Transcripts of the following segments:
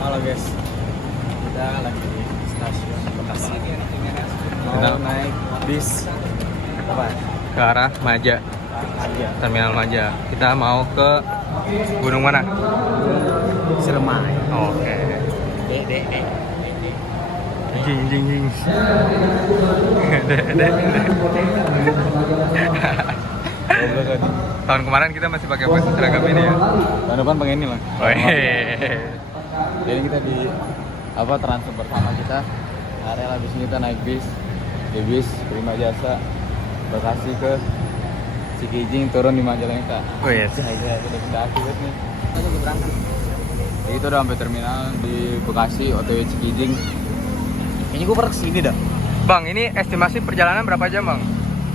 Halo guys, kita lagi di stasiun Bekasi. Mau naik bis apa? Ke arah Maja, Aja. Terminal Maja. Kita mau ke gunung mana? Ciremai. Oke. Dek. Jing. Goblok kan. Tahun kemarin kita masih pakai baju seragam ini ya. Tahun depan pengen ini lah. Jadi kita di transfer bersama kita. Area habis ini kita naik bis. Di bis Prima Jasa Bekasi ke Cikijing, turun di Majalengka. Oh yes. Udah pindah akibat nih. Kita berangkat. Jadi itu udah sampai terminal di Bekasi, OTW Cikijing. Kayaknya gue pernah kesini dah. Bang, ini estimasi perjalanan berapa jam, Bang?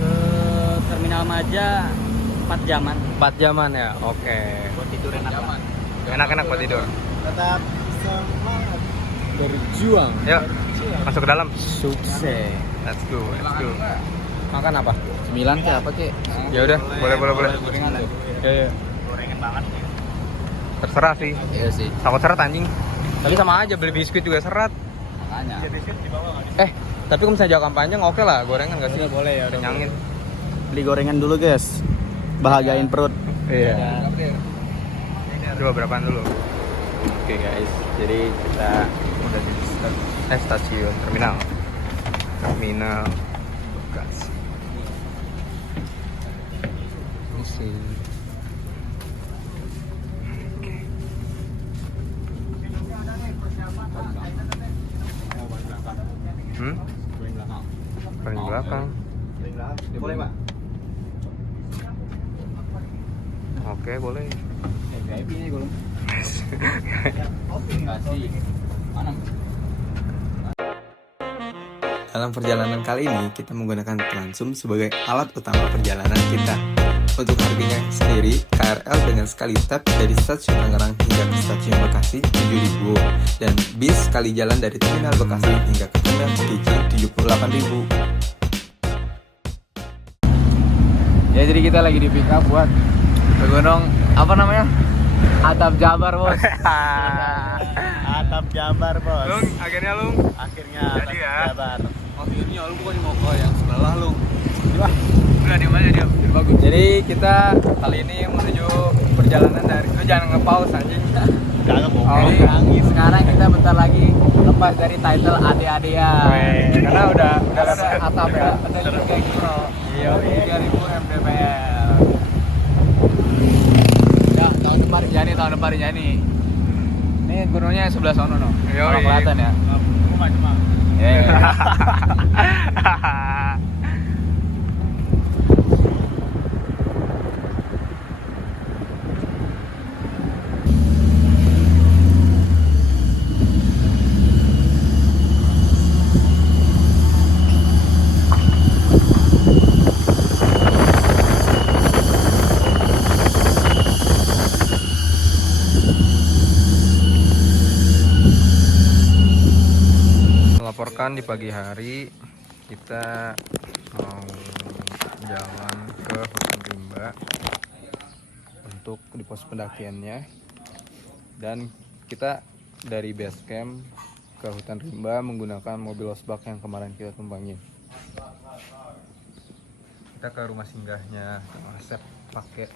Ke Terminal Maja 4 jaman. 4 jaman ya. Oke. Buat tidur enak. Enak-enak buat tidur. Tetap semangat berjuang. Yuk, masuk ke dalam. Sukses. Let's go. Makan apa? 9 kayak apa kek? Ya udah, boleh. Gorengan tuh. Ya. Gorengan banget. Terserah sih. Iya sih. Takut serat anjing. Tapi sama aja beli biskuit juga serat. Makanya. Tapi kalau misalnya jangka panjang oke lah, gorengan gak sih? Udah boleh ya, udah Kenyangin. Beli gorengan dulu, guys. Bahagiain perut. Iya. Coba berapaan dulu? Oke guys, jadi kita udah di Stasiun Terminal Bekasi. Isi. Paling belakang. Boleh pak? Oke, boleh. VIP nih belum. Kasih. Mana? Dalam perjalanan kali ini, kita menggunakan Transum sebagai alat utama perjalanan kita. Untuk harganya sendiri, KRL dengan sekali tap dari stasiun Tangerang hingga ke stasiun Bekasi 7.000, dan bis sekali jalan dari Terminal Bekasi hingga ke Terminal Cikijing 78.000. Ya jadi kita lagi di pick up buat ke gunung apa namanya? Atap Jabar bos. Atap Jabar, Bos. Lung, akhirnya Lung. Akhirnya Jadi Atap ya. Jabar. Akhirnya lu bukan mau ke yang sebelah lu. Udah diam aja diam. Bagus. Jadi kita kali ini menuju perjalanan dari jangan nge-pause anjing. Jangan Jadi sekarang kita bentar lagi lepas dari title ade-adea. Karena udah Ada atap ya. Ada Seru. juga kilo. Iya, 3000 mdpl. Ya tahun depan jadi. Ini gunungnya sebelah sono no. Kalau kelihatan ya. Cuma. Ya. Melaporkan di pagi hari kita mau jalan ke Hutan Rimba untuk di pos pendakiannya, dan kita dari base camp ke Hutan Rimba menggunakan mobil losbak yang kemarin kita tumpangin. Kita ke rumah singgahnya Kang Asep pakai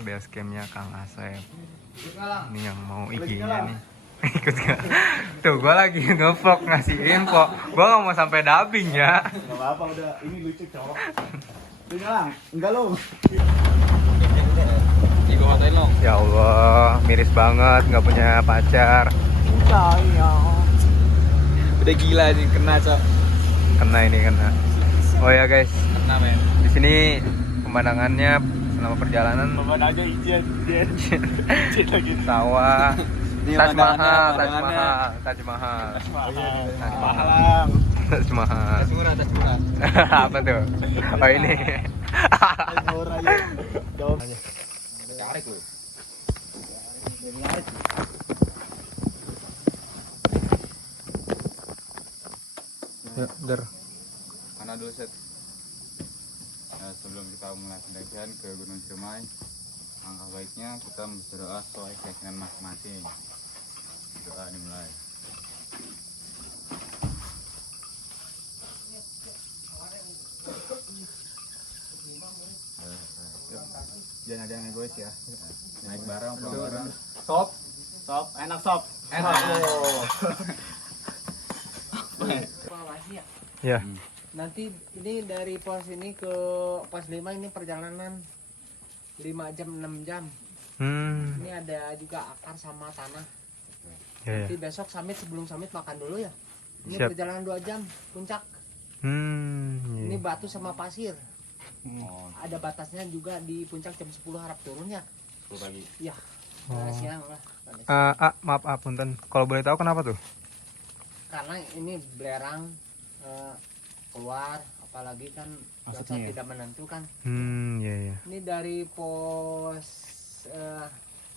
base campnya Kang Asep. Ini yang mau IG-nya nih. Ikut gak? Tuh gua lagi nge-vlog ngasih info. Gua gak mau sampai dubbing ya. Gak apa-apa, udah. Ini lucu, cowok. Lu nyelang? Enggak, lu. Gue matain lo. Ya Allah, miris banget nggak punya pacar. Udah gila nih kena cok. Kena. Oh ya guys, Kena men. di sini pemandangannya selama perjalanan Bapak aja izin lagi. sawah, Ini Taj Mahal, pemandangannya. Taj Mahal. Mahalang. Taj Mahal. Tas murah. Apa tuh? Oh ini. Murah ya. Jawab. Tarik lu. Ya, der. Mana dulu set? Nah, sebelum kita mulai pendakian ke Gunung Ciremai, Angka baiknya kita berdoa sesuai keyakinan masing-masing. Doa dimulai. Jangan ada yang egois ya. Naik bareng, pulang bareng. Sop. Sop, enak sop. Enak. Oh. Masih ya. Ya. Nanti ini dari pos ini ke pos 5 ini perjalanan 5 jam 6 jam. Ini ada juga akar sama tanah. Ya, ya. Nanti besok summit, sebelum summit makan dulu ya. Ini Siap. perjalanan 2 jam puncak. Iya. Ini batu sama pasir. Oh, Ada batasnya juga di puncak jam 10 harap turun ya. 10 pagi. Iya. Oh. Siang lah. Maaf, punten. Kalau boleh tahu kenapa tuh? Karena ini belerang keluar, apalagi kan cuaca Maksudnya ya? tidak menentukan. Iya, iya. Ini dari pos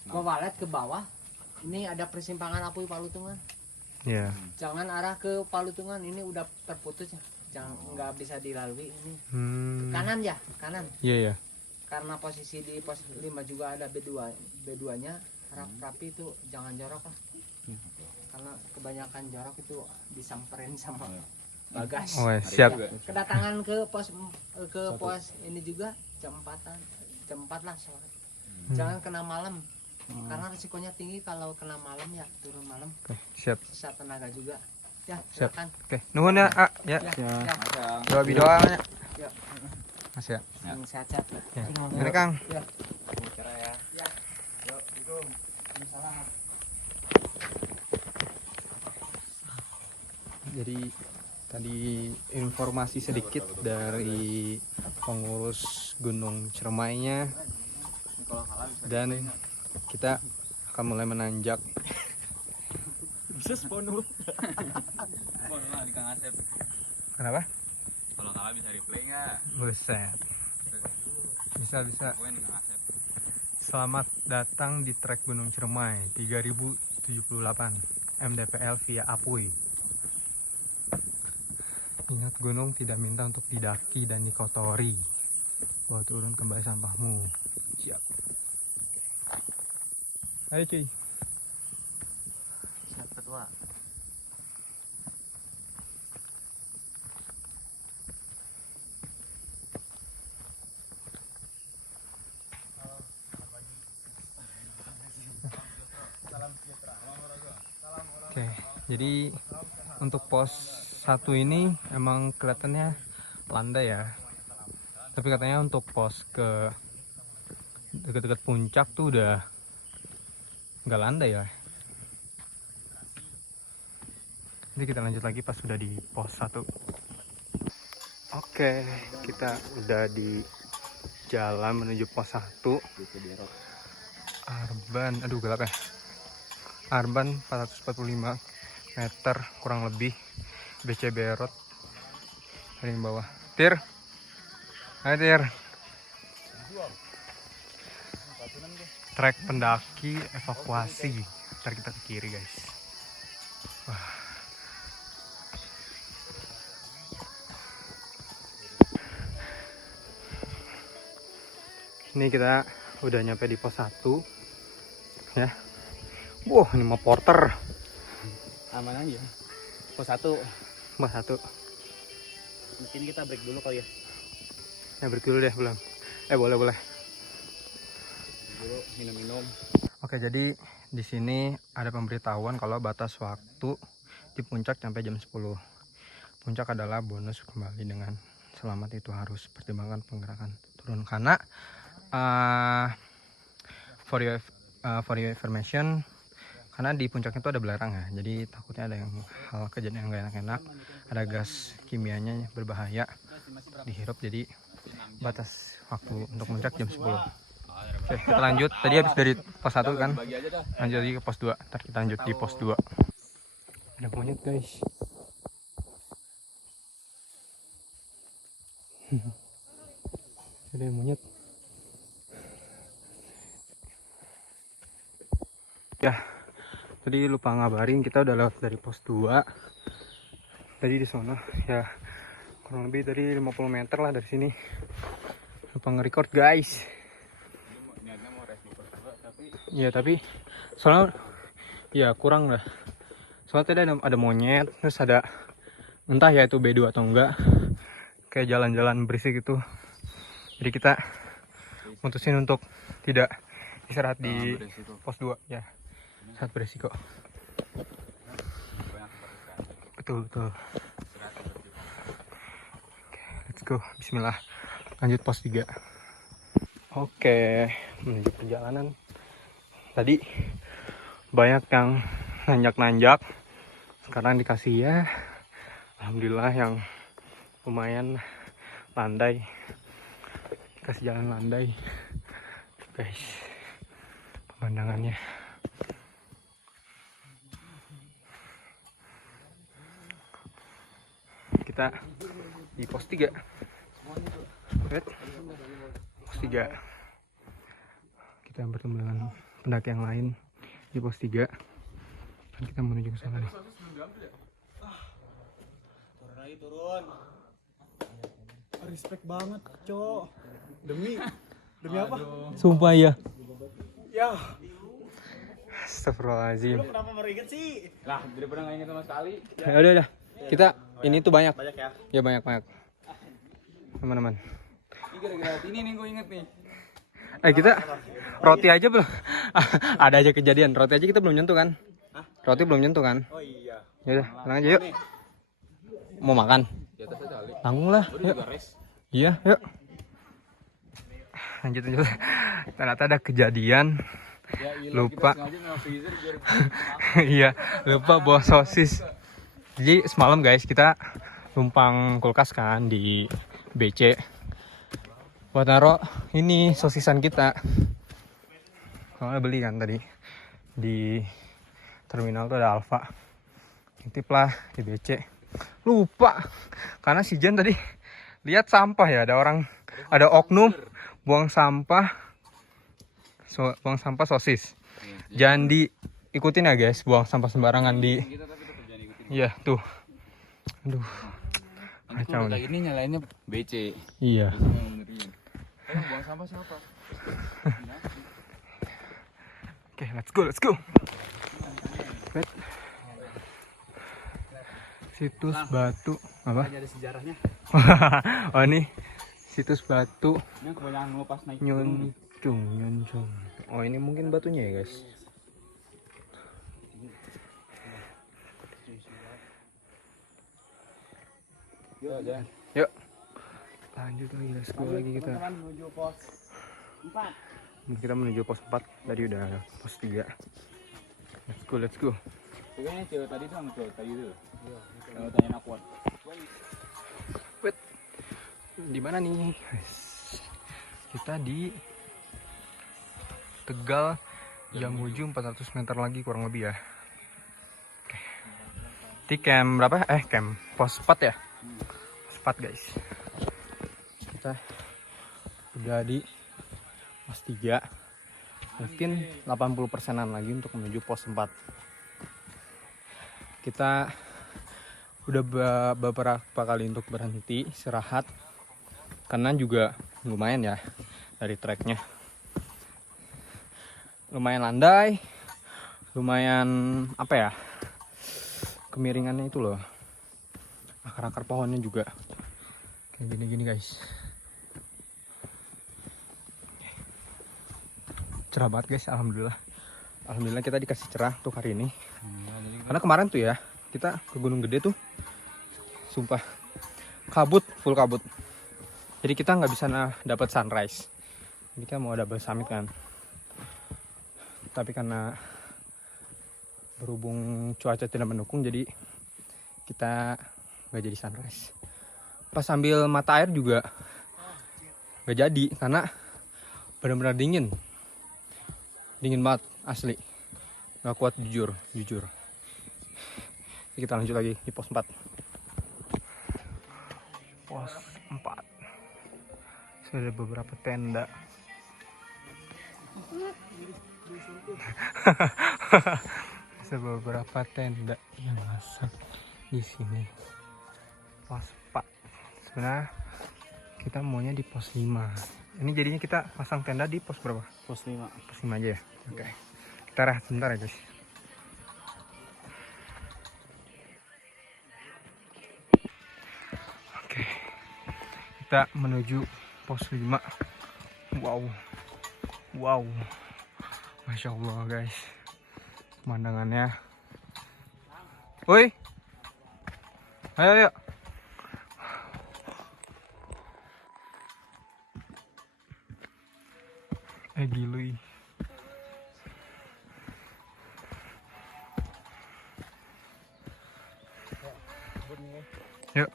Wawalet ke bawah. Ini ada persimpangan Apuy Palutungan. Iya. Jangan arah ke Palutungan, ini udah terputus ya. Jangan, nggak bisa dilalui ini. Kanan ya, kanan. Iya, iya. Karena posisi di pos 5 juga ada B2-nya. Rapi itu jangan jorok lah. Karena kebanyakan jorok itu disamperin sama bagas. Oh, siap. Kedatangan ke pos ini juga jam 4 lah sore. Jangan kena malam. Karena risikonya tinggi kalau kena malam ya, turun malam. Oke, siap. Sisa tenaga juga. Ya, Siap. silakan. Oke, nuhun ya, ya. Ya. Doa bidoanya. Ya. Mas ya. Sehat-sehat. Ya. Ini Kang. Ya. Cara ya. Jadi tadi informasi sedikit dari pengurus Gunung Ciremainya, dan kita akan mulai menanjak. Bisa spawn dulu. Boleh lah di Kang Asep. Kenapa? Kalau kalah bisa replay nggak? Buset. Bisa. Poin di Kang Asep. Selamat datang di trek Gunung Ciremai 3078 MDPL via Apuy. Ingat, gunung tidak minta untuk didaki dan dikotori. Bawa turun kembali sampahmu. Siap. Ayo cuy. Siap ketua. Oke, jadi untuk pos 1 ini emang kelihatannya landai ya. Tapi katanya untuk pos ke dekat-dekat puncak tuh udah nggak landai ya. Nanti kita lanjut lagi pas sudah di pos 1. Oke, kita udah di jalan menuju pos 1. Arban, aduh gelap ya. Arban 445 meter kurang lebih. BC Berot dari bawah. Tir, ayo Tir. Trek pendaki evakuasi. Ntar kita ke kiri guys. Wah. Ini kita udah nyampe di pos 1 ya. Wah, ini mau porter. Aman aja. Pos 1. Pos 1. Mungkin kita break dulu kali ya. Ya break dulu deh belum. Boleh. Dulu minum-minum. Oke, jadi di sini ada pemberitahuan kalau batas waktu di puncak sampai jam 10. Puncak adalah bonus kembali dengan selamat, itu harus pertimbangkan penggerakan turun karena for your information, karena di puncaknya itu ada belerang ya, jadi takutnya ada hal kejadian yang gak enak-enak, ada gas kimianya berbahaya dihirup, jadi batas waktu untuk puncak jam 10. Oke, kita lanjut. Tadi habis dari pos 1 kan, lanjut lagi ke pos 2. Ntar kita lanjut di pos 2. Ada monyet guys. Ada monyet. Ya, tadi lupa ngabarin, kita udah lewat dari pos 2. Tadi di sana ya kurang lebih dari 50 meter lah dari sini. Lupa nge-record guys. Iya tapi soalnya ya kurang lah. Soalnya tadi ada monyet, terus ada entah ya itu B2 atau enggak, kayak jalan-jalan berisik gitu. Jadi kita mutusin untuk tidak istirahat di pos 2 ya, sangat beresiko. Betul. Let's go, bismillah. Lanjut pos 3. Oke, menuju perjalanan. Tadi banyak yang nanjak-nanjak. Sekarang dikasih ya, alhamdulillah yang lumayan landai. Dikasih jalan landai. Guys, pemandangannya. Kita di pos 3. Lihat. Pos 3. Kita bertemu dengan pendaki yang lain di pos 3. Dan kita menuju ke sana nih. Turun. Respect banget, Cok. Demi apa? Sumpah ya. Ya, Astagfirullahaladzim. lu kenapa meringet sih? Lah, daripada nggak inget sama sekali. Ya udah. Kita ini tuh banyak. Banyak ya. Ya banyak. Teman-teman. Ini gara-gara ini nih gue inget nih. Kita roti aja belum. Ada aja kejadian. Roti aja kita belum nyentuh kan? Roti belum nyentuh kan? Oh iya. Ya udah, pulang aja yuk. Mau makan? Di atas aja kali. Tanggung lah. Udah Yuk. juga res. Iya, yuk. Lanjut. Ternyata ada kejadian. Ya, ilah, Lupa. Kita sengaja nggak freezer biar Iya, lupa bawa sosis. Jadi semalam guys kita numpang kulkas kan di BC buat naruh ini sosisan kita. Soalnya beli kan tadi di terminal tuh ada Alfa. Titip lah di BC. Lupa karena si Jen tadi lihat sampah ya, ada oknum buang sampah sosis. Jangan diikutin ya guys, buang sampah sembarangan di. kita tapi tetap jangan ikutin. Iya tuh. Aduh. Nanti Kacau kalau nih. kayak ini nyalainnya BC. Iya. Terus yang benerin. Buang sampah siapa? Oke, let's go. Wait. Situs batu apa? Ada sejarahnya. Oh ini situs batu Ini kebanyakan ngelupas naik. Nyoncung. Oh ini mungkin batunya ya guys. Yuk aja. Yuk. Lanjut lagi, let's go lagi kita. Teman-teman menuju pos 4. Kita menuju pos 4, tadi udah pos 3. Let's go. Kayaknya cewek tadi tuh sama cewek tadi tuh. Kalau tanya aku. Wait. Di mana nih? Kita di Tegal Jamuju 400 meter lagi kurang lebih ya. Oke. Di camp berapa? Camp pos 4 ya? Pos 4 guys. Kita udah di pos 3. Mungkin 80%-an lagi untuk menuju pos 4. Kita udah beberapa kali untuk berhenti istirahat karena juga lumayan ya dari treknya, lumayan landai, lumayan apa ya, kemiringannya itu loh, akar-akar pohonnya juga kayak gini guys. Cerah banget guys, alhamdulillah kita dikasih cerah untuk hari ini. Karena kemarin tuh ya kita ke Gunung Gede tuh sumpah full kabut, jadi kita nggak bisa dapat sunrise. Ini kan mau double summit kan, tapi karena berhubung cuaca tidak mendukung jadi kita nggak jadi sunrise. Pas sambil mata air juga nggak jadi karena benar-benar dingin banget asli, nggak kuat jujur. Jadi kita lanjut lagi di pos 4. Pos 4 sudah ada beberapa tenda. Ada beberapa tenda yang masuk di sini. Pos 4. Sebenarnya kita maunya di pos 5. Ini jadinya kita pasang tenda di pos berapa? Pos 5. Pos 5 aja ya? Oke. Kita rehat sebentar ya guys. Oke. Kita menuju pos 5. Wow. Masya Allah guys. Pemandangannya. Woi. Ayo. Gilui. Yuk.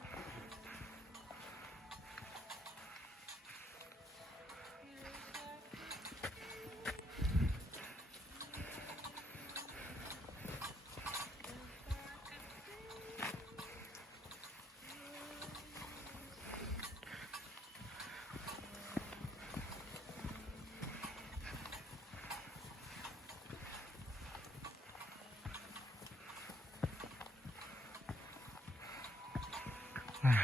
Nah,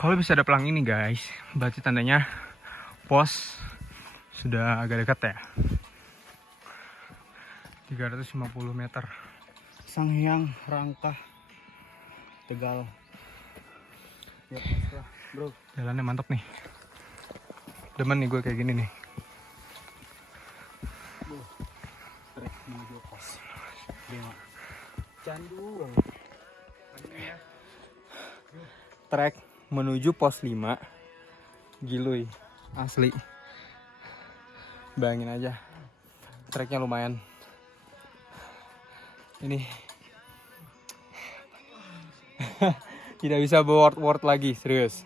kalau bisa ada pelang ini guys, berarti tandanya pos sudah agak dekat ya. 350 meter. Sanghyang Rangkah Tegal. Ya, bro. Jalannya mantap nih. Demen nih gue kayak gini nih. Trek menuju pos 5. Candu. Trek menuju pos 5 Gilui. Asli. Bayangin aja. Treknya lumayan. Ini tidak bisa word lagi, serius.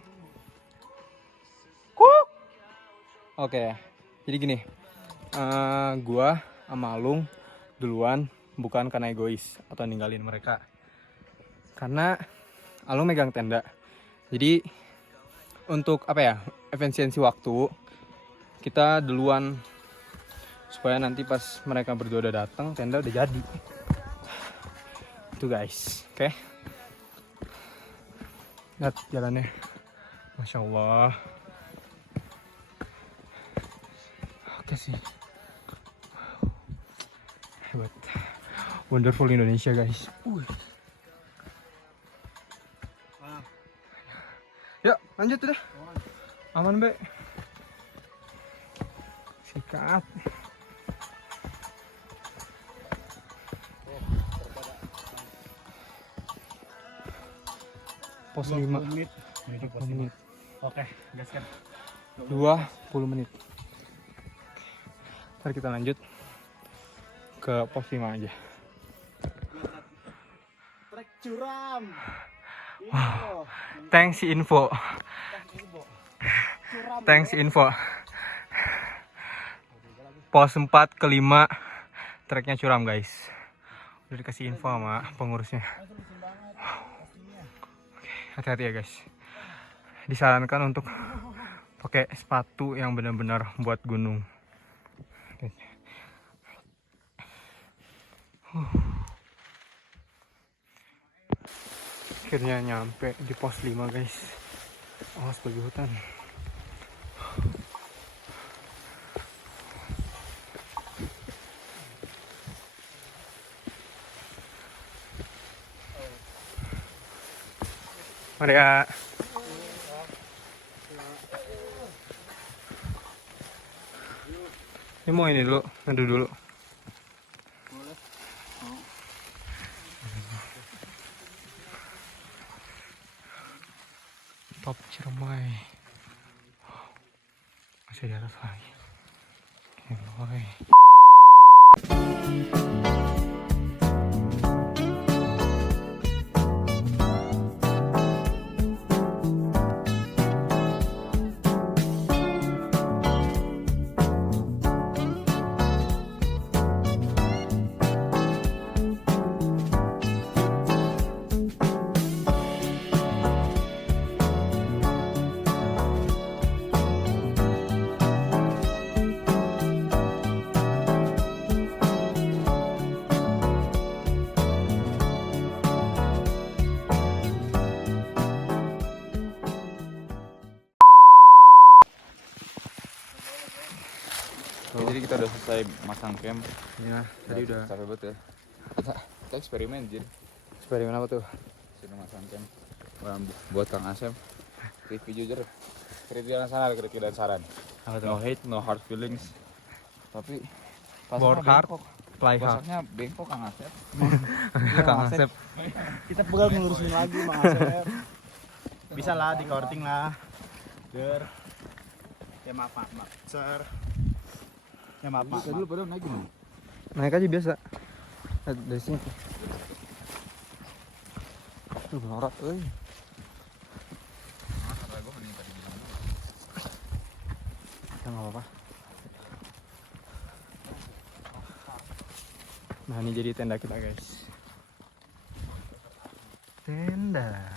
Oke, jadi gini, gua sama Alung duluan, bukan karena egois atau ninggalin mereka. Karena Alung megang tenda, jadi untuk apa ya, efisiensi waktu, kita duluan supaya nanti pas mereka berdua udah datang, tenda udah jadi. Itu guys, oke. Lihat jalannya, Masya Allah. Oke sih, hebat, wonderful Indonesia guys. Yuk lanjut udah, aman be. Sikat. Pos 5 menit. 20 menit. Oke, gaskan. 20 menit. Ntar kita lanjut ke pos 5 aja. Trek curam. Wow. Thanks info. Thanks info. Pos 4 ke 5 treknya curam guys. Udah dikasih info sama pengurusnya. Hati-hati ya guys. Disarankan untuk pakai sepatu yang benar-benar buat gunung. Akhirnya nyampe di pos 5 guys. Awas bagi hutan. Mari ya. Ini mau ini dulu, ngeduh dulu. Top Ciremai. Masih di atas lagi. Oke. Oke, jadi kita udah selesai masang camp. Ya, tadi udah capek banget ya. Kita eksperimen jadi. eksperimen apa tuh? Sini masang camp. Buat Kang Asep. Review jujur. Kritik dan saran. Apa No hate, no hard feelings. Tapi Work hard, play hard. pasarnya bengkok Kang Asep. Kang Asep. Kita pegang ngurusin lagi Mang Asep. Bisa lah di courting lah. Ger. Ya maaf. Sir. Ya maaf. Dulu pada naik gimana? Naik aja biasa. Dari sini. Tuh melorot euy. Ya enggak apa-apa. Nah, ini jadi tenda kita, guys. Tenda.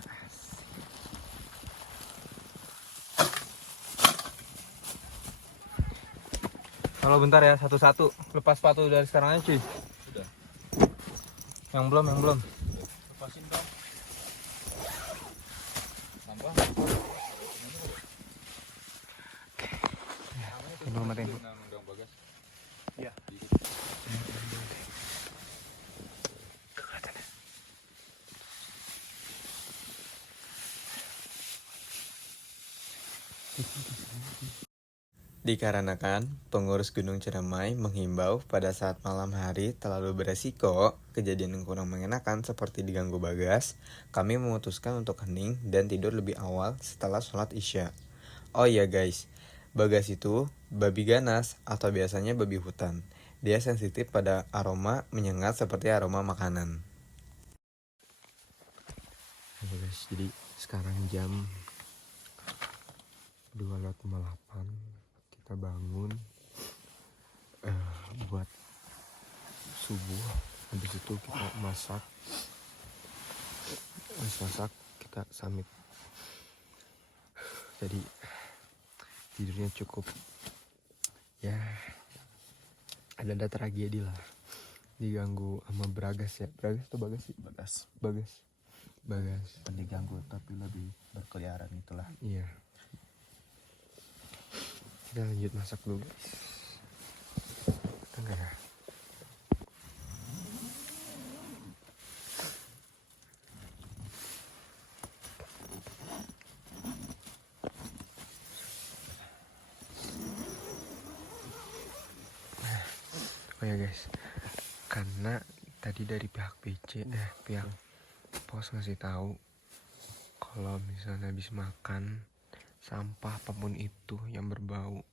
Kalau bentar ya, satu-satu. Lepas sepatu dari sekarang aja, cuy. Sudah. Yang belum. Lepasin dong. Tambah. Ini matiin. Undang bagas. Iya. Dikarenakan pengurus Gunung Ciremai menghimbau pada saat malam hari terlalu beresiko kejadian yang kurang mengenakan seperti diganggu Bagas, kami memutuskan untuk hening dan tidur lebih awal setelah sholat Isya. Oh iya guys, Bagas itu babi ganas atau biasanya babi hutan. Dia sensitif pada aroma menyengat seperti aroma makanan. Oke guys, jadi sekarang jam 2:08 kita bangun buat subuh. Habis itu kita masak. Habis masak kita summit. Jadi tidurnya cukup ya, ada tragedi lah, diganggu sama Bragas ya. Bragas atau Bagas sih? Bagas Diganggu tapi lebih berkeliaran itulah. iya. Kita lanjut masak dulu guys. Enggak. Oh ya guys, karena tadi dari pihak pihak pos ngasih tahu kalau misalnya habis makan sampah apapun itu yang berbau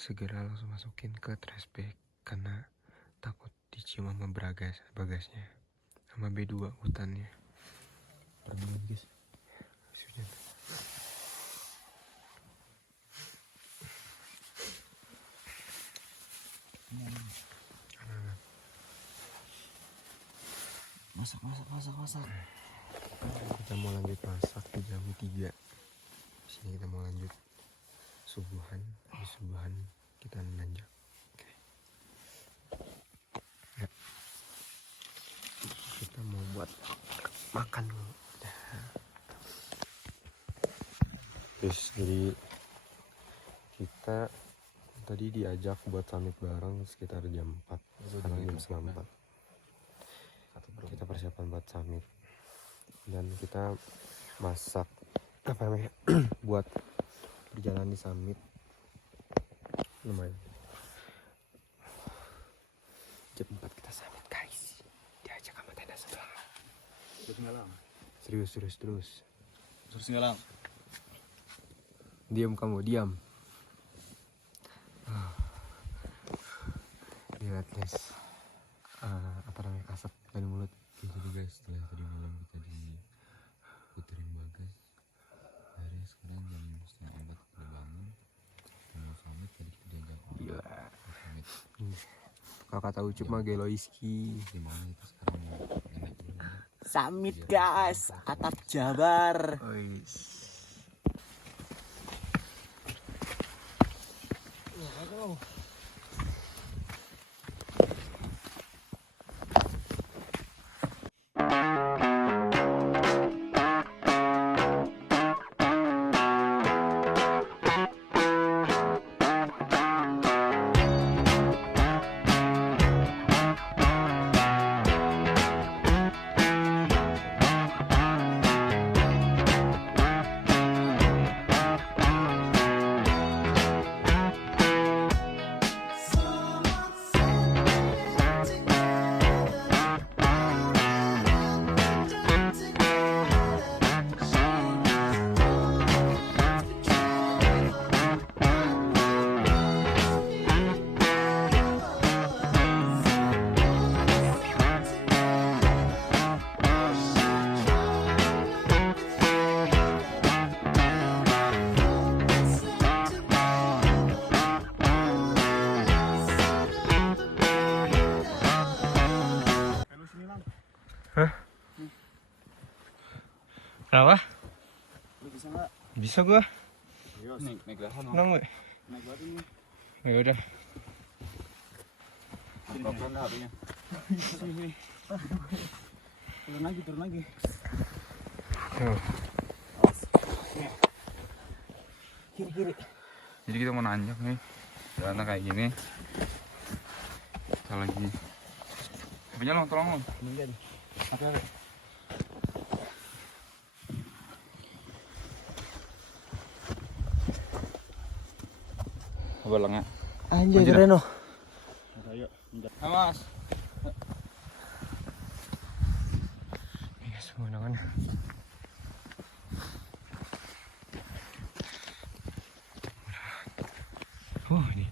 segera langsung masukin ke trash bag karena takut dicium sama bagasnya sama B2 hutannya. Guys. Masak. Kita mau lanjut masak di jam 3. Sini kita mau lanjut subuhan. Habis subuhan kita nanjak. Oke. Ya. Kita mau buat makan dulu. Terus jadi kita tadi diajak buat summit bareng sekitar jam 4. Sekarang jam setengah 4. Kita persiapan buat summit. Dan kita masak apa namanya buat berjalan di summit lumayan. Jam 4 kita summit guys, diajak sama tenda sebelah. Terus Ngelang. diam kamu diam. Lihat guys, apa namanya, asap dari mulut. Jadi guys, setelah tadi malam kita diputerin Bagas, akhirnya sekarang jam 3:30 kita bangun, kita mau summit. Tadi kita diajak Gila. summit. Kalau kata Ucup mah Geloiski. Gimana itu sekarang mau naik dulu? Summit guys, atap Jabar. Ois. Kenapa? Lu bisa nggak? Bisa gua. Ayo, Naik gelasan. Tenang gue. naik buat ini. Ya udah. Pelan dah HP-nya. Sini. Turun lagi, turun lagi. Tuh. Kiri. Jadi kita mau nanjak nih. Jalannya kayak gini. Kita lagi. HP-nya lo, tolong lo. Mungkin. Apa? Apa lengah? Anjir, Anjir. keren loh. Ayo, Mas. Ini semua nangan. Oh, ini.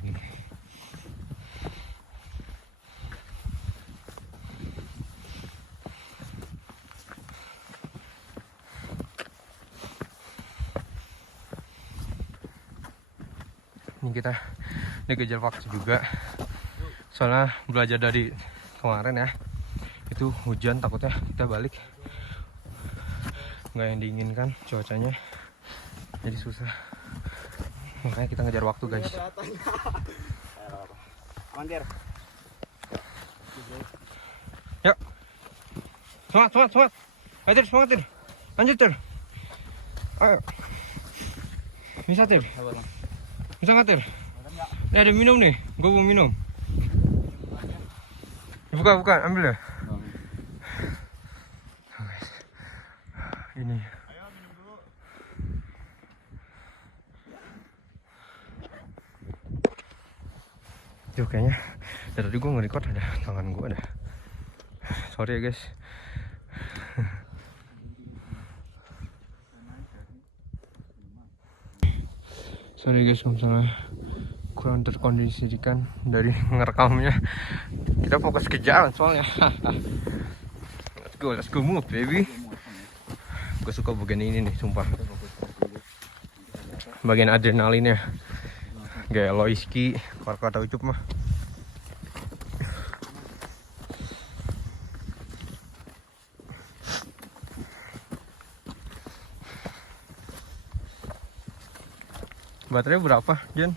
Ini kita dikejar waktu juga. Soalnya belajar dari kemarin ya. Itu hujan, takutnya kita balik nggak yang diinginkan cuacanya. Jadi susah. Makanya kita ngejar waktu, guys. Mandir. Yuk. Semangat. Ayo, Tir, semangat, Tir. Lanjut, Tir. Ayo. Bisa, Tir. Bisa nggak, Tir? Ini ada minum nih. Gue mau minum. Buka, ambil ya. Ini. Tuh kayaknya dari tadi gue nge-record ada tangan gue ada. Sorry ya guys. Sorry guys kalau misalnya kurang terkondisikan dari ngerekamnya. Kita fokus ke jalan soalnya. Let's go move baby. Gue suka bagian ini nih sumpah. Bagian adrenalinnya. Gaya Loiski, kata ucup mah. Baterai berapa, Jen?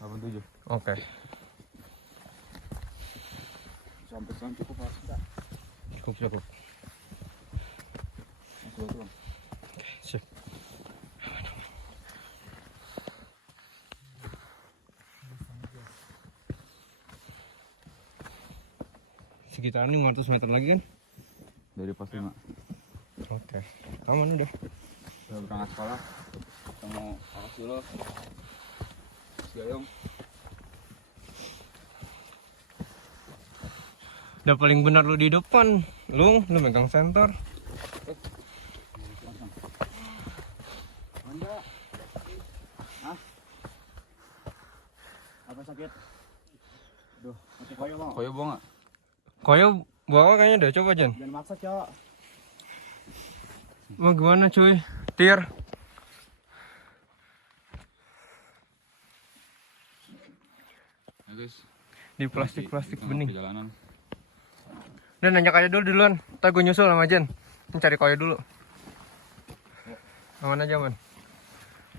87. Oke. Sampai sekarang cukup harus enggak? Cukup. Masih betul. Sip. Sekitaran 500 meter lagi kan? Dari pos 5. Oke. Aman udah. Udah berangkat sekolah. Kita mau awas dulu. Gayung. Udah paling benar lu di depan. Lu megang senter. Enggak. Hah? Apa sakit? Duh, masih koyo mau. Koyo bawa nggak? Koyo bawa kayaknya deh, coba Jen. Jangan maksa, Cok. Mau gimana cuy? Tir. Ya guys. Di plastik bening. Perjalanan. Dan nanjak aja dulu duluan. Ntar gue nyusul sama Jen. Mencari koyo dulu. Aman aja man.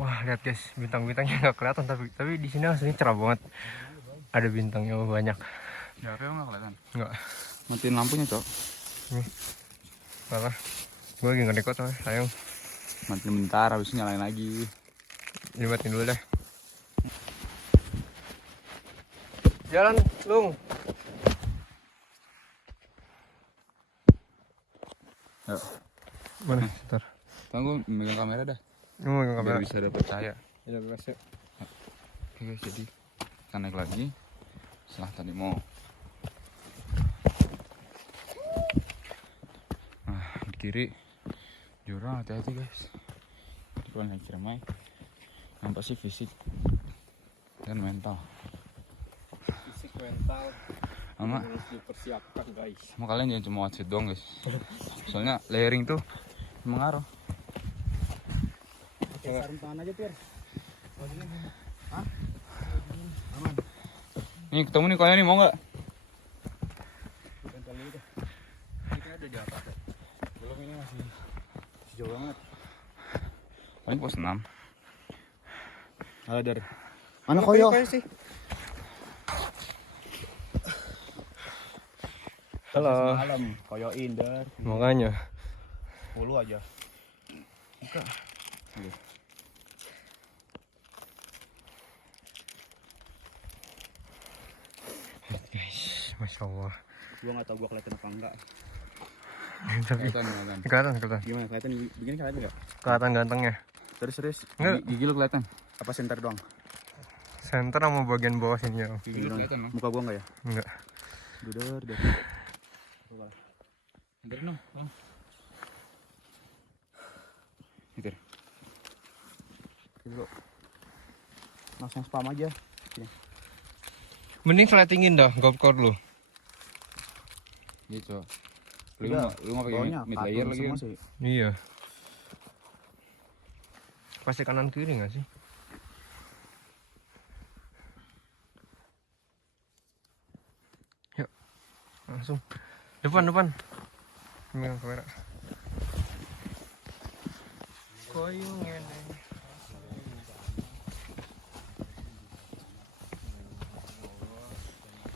Wah lihat guys, bintang-bintangnya nggak kelihatan tapi di sini aslinya cerah banget. Ada bintangnya banyak. Ya, Reo nggak kelihatan. Nggak. Matiin lampunya, Cok. Nih. Salah. Gue lagi nge-record soalnya. Sayang. Matiin bentar, habis itu nyalain lagi. Dimatiin dulu deh. Jalan, Lung. Ayo. Mana? Bentar. Tunggu megang kamera dah. Ini mau megang Biar kamera. bisa dapet cahaya. Ya bebas ya. Oke guys, jadi kita naik lagi. Setelah tadi mau. Nah, di kiri jurang, hati-hati guys. Jadi kalau naik Ciremai, yang pasti fisik dan mental. Fisik mental Sama, harus dipersiapkan guys. sama kalian jangan cuma outfit doang guys. Soalnya layering tuh mengaruh. Pakai sarung tangan aja, Pir. Hah? Aman. Nih ketemu nih koyo nih, mau nggak? Tempel dulu deh. Kita ada di atas. Paling pos 6. Halo Der. Mana koyo? Halo. Malam koyoin Der. Makanya. Mulu aja. Guys, masya Allah. Gua nggak tahu gua kelihatan apa enggak. Tapi Kelihatan. kelihatan. Gimana kelihatan? Begini kelihatan nggak? Kelihatan gantengnya. Serius. Enggak. Gigi lu kelihatan. Apa center doang? Center sama bagian bawah sini ya. Gigi doang. kelihatan, Bang. Muka gua enggak ya? Enggak. Der. Ntar dong, Bang. Gitu. Dulu. Langsung spam aja. Mending flattingin dah golf lu. Gitu. Iya, Lu nggak pakai bawahnya mid kartun layer lagi semua kan? sih. Iya. Pasti kanan kiri nggak sih? Yuk, langsung depan. Megang kamera. Koyong ngene.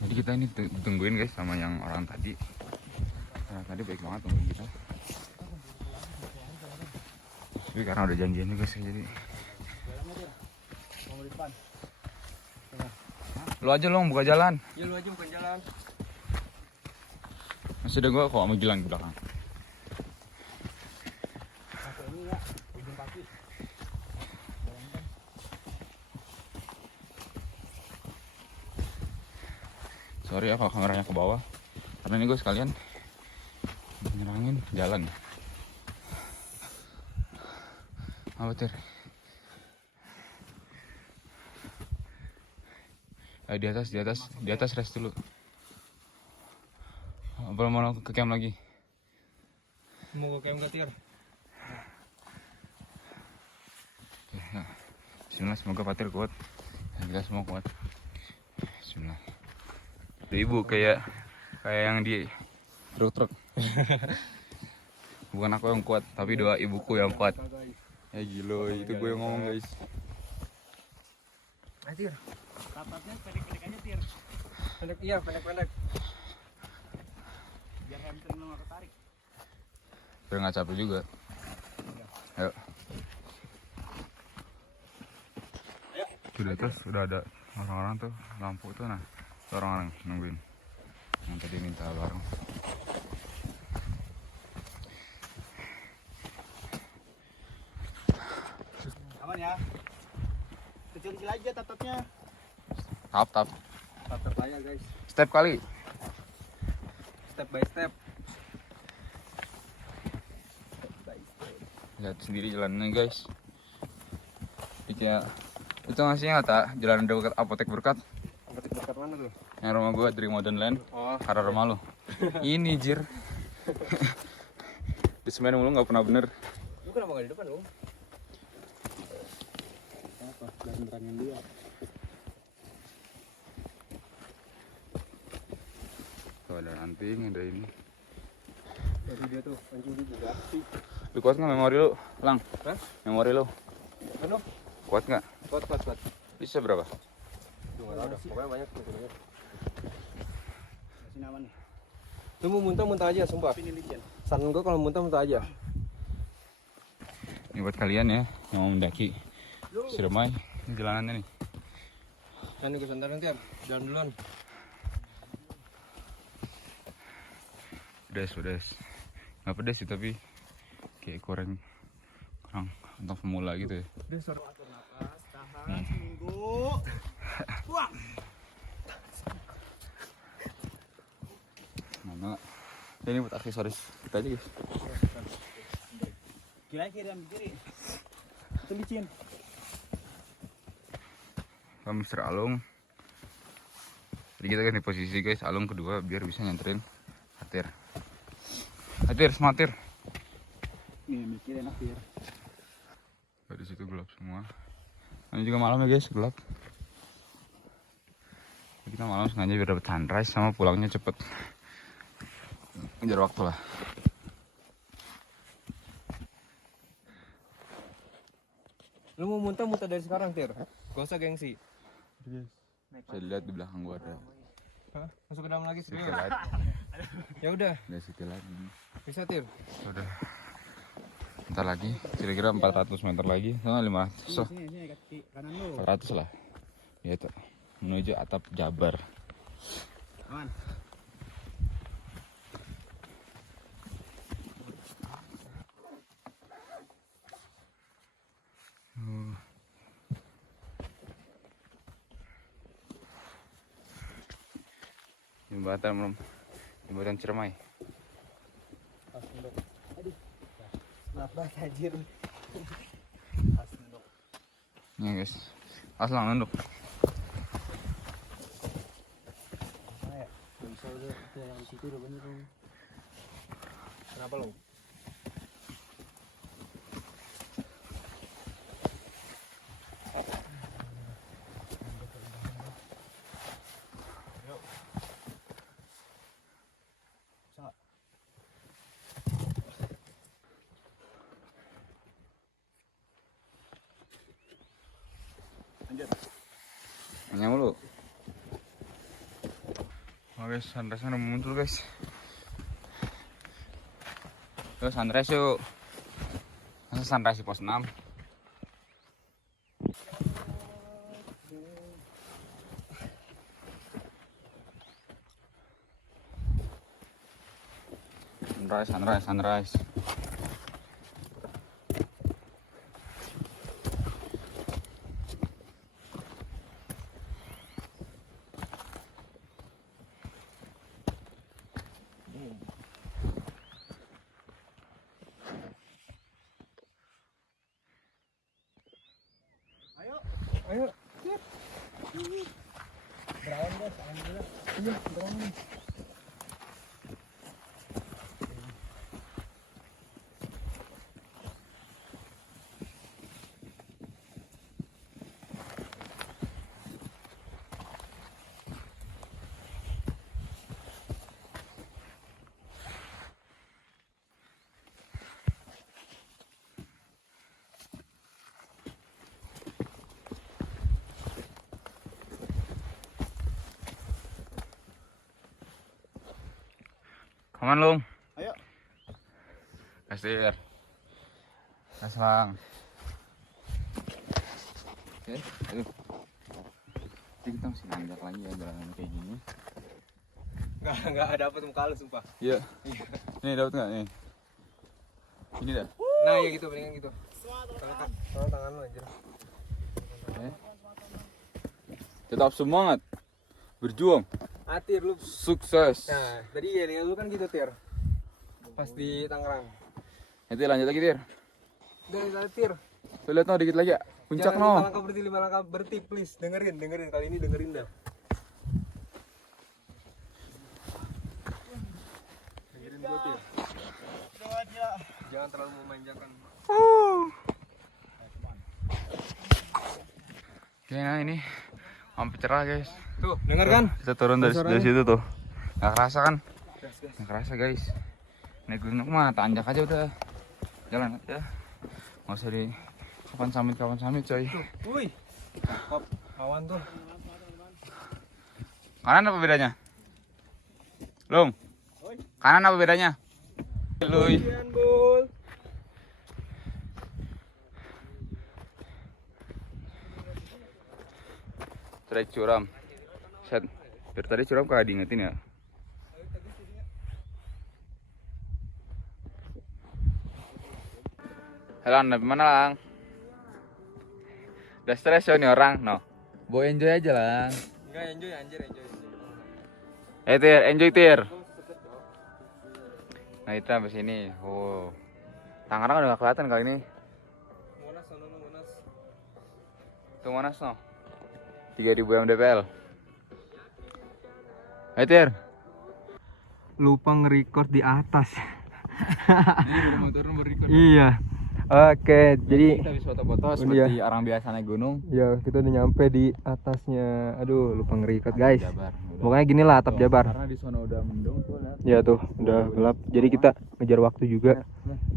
Jadi kita ini tungguin guys sama yang orang tadi. Nah, tadi baik banget tungguin kita. Tapi karena udah janjian juga sih jadi. Lu aja long buka jalan. Ya lu aja bukan jalan. Masih ada gua kok sama Gilang di belakang. Sorry ya kalau kameranya ke bawah. Karena ini gue sekalian nyerangin jalan. Apa Tir? Di atas rest dulu. Apa mau ke camp lagi? Mau ke camp Tir? Nah, bismillah, semoga Fatir kuat dan kita semua kuat. Bismillah. Tuh, ibu kayak yang di truk. Bukan aku yang kuat, tapi doa ibuku yang kuat. Ya gila, itu gue yang ngomong guys. Tir. Tatapnya pendek-pendek aja Tir. Pendek. Biar hamstring lu nggak ketarik. Biar nggak capek juga. Ayo. Tuh di atas udah ada orang-orang tuh, lampu tuh nah. Orang-orang nungguin yang tadi minta bareng. Aman ya? Kecil-kecil aja tatapnya. Tap. Tatap aja guys. Step kali. Step by step. Lihat sendiri jalannya guys. Itu ngasihnya kata jalan dekat apotek berkat. Apotek berkat mana tuh? Yang rumah gua dari Modern Land. Oh. Karena rumah lu. Ini jir. Di semen mulu nggak pernah bener. Lu kenapa nggak di depan lu? Apa? Biar nerangin dia. Tuh ada ranting, ada ini. Tadi dia tuh pancing juga. Lu kuat nggak memori lu, Lang? Hah? Memori lu Penuh? kuat nggak? Kuat. Bisa berapa? Tuh nggak tahu dah. Pokoknya banyak. Kasih nama nih. Lu mau muntah aja sumpah. Ini licin. Saran gua kalau muntah aja. Ini buat kalian ya yang mau mendaki Ciremai. Ini jalanannya nih. Kan gue santar nanti jalan duluan. Pedes. Nggak pedes sih tapi kayak kurang untuk pemula gitu ya. Atur napas, tahan seminggu. Buang. Mana? Ini buat aksesoris kita aja guys. Kira-kira kiri. Itu licin. Sama Mr. Alung. Jadi kita ganti posisi guys. Alung kedua biar bisa nyanterin Hatir. Sematir. Nih mikir enak Tir. Di situ gelap semua. Ini juga malam ya guys, gelap. Kita malam sengaja biar dapat sunrise sama pulangnya cepet. Ngejar waktu lah. Lu mau muntah dari sekarang, Tir. Gak usah gengsi. Bisa dilihat di belakang gua ada Hah? Masuk ke dalam lagi city serius. light. Ya udah, Ada city light ini. bisa, Tir. Udah. Bentar lagi, kira-kira 400 meter lagi, sama 500. So, Sini kaki kanan lu. 400 lah. Gitu. Menuju atap Jabar. Aman. Jembatan Ciremai. Maaf banget anjir. Ya guys, aslang nunduk. Bisa udah yang di situ udah bener tuh. Kenapa lo? Nanya mulu. Oh guys, sunrise udah muncul guys. Yuk sunrise yuk. Masa sunrise di pos 6? Sunrise. Ayo. Berawan guys, alhamdulillah. Iya, berani. Kaman Lung. Ayo. Kasir. Aslang. Oke, ayo. Jadi kita mesti nanjak lagi ya jalan kayak gini. Enggak ada apa muka lu sumpah. Iya. Nih dapat nggak nih? Ini dah. Nah, ya gitu, mendingan gitu. Tolong tangan lu anjir. Oke. Tetap semangat. Berjuang. Atir lu. Sukses. Nah, tadi ya dengan lu kan gitu, Tir. Pas di Tangerang. Nanti lanjut lagi, Tir. Udah, Tir. Tuh lihat no dikit lagi ya. Puncak Jangan no. 5 langkah berhenti, please. Dengerin kali ini dengerin dah. Dengerin gua, Tir. Jangan terlalu memanjakan. Oke, nah ini hampir cerah guys. Tuh, denger kan? Kita turun dari situ tuh. Nggak kerasa kan? Gas. Nggak kerasa guys. Naik gunung mah tanjak aja udah. Jalan aja. Nggak usah di kapan samit coy. Tuh, wih. Cakep. Awan tuh. Kanan apa bedanya? Lung. Kanan apa bedanya? Luy. Hujan, Bul. Trek curam. Set. Dari tadi curam kagak diingetin ya. Halo, gimana lang? Udah stres ya nih orang, no. Bawa enjoy aja lang. Enggak enjoy anjir, enjoy. Tir, enjoy Tir. Nah itu sampai sini. Oh, Tangerang udah gak kelihatan kali ini. Monas. Itu Monas no. 3000 mdpl. Tir. Lupa nge-record di atas. Ini motornya berikut. Iya. Oke, jadi Kita bisa foto-foto seperti orang biasa naik gunung. ya kita udah nyampe di atasnya. Aduh, lupa nge-record guys. Jabar. Pokoknya gini lah atap Jabar. Karena di sana udah mendung tuh lihat. Ya tuh, udah gelap. Jadi kita ngejar waktu juga.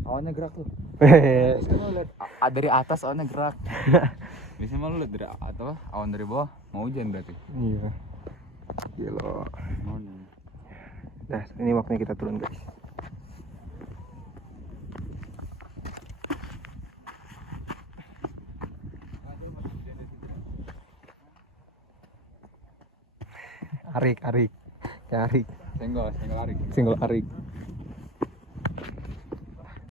awannya gerak tuh. Hehehe. Biasanya lu lihat dari atas awannya gerak. Biasanya mah lu lihat dari atau awan dari bawah mau hujan berarti. Iya. Gila. Mau nih. Nah, ini waktunya kita turun, guys. Arik. Ya, Arik. Senggol arik. Single Arik.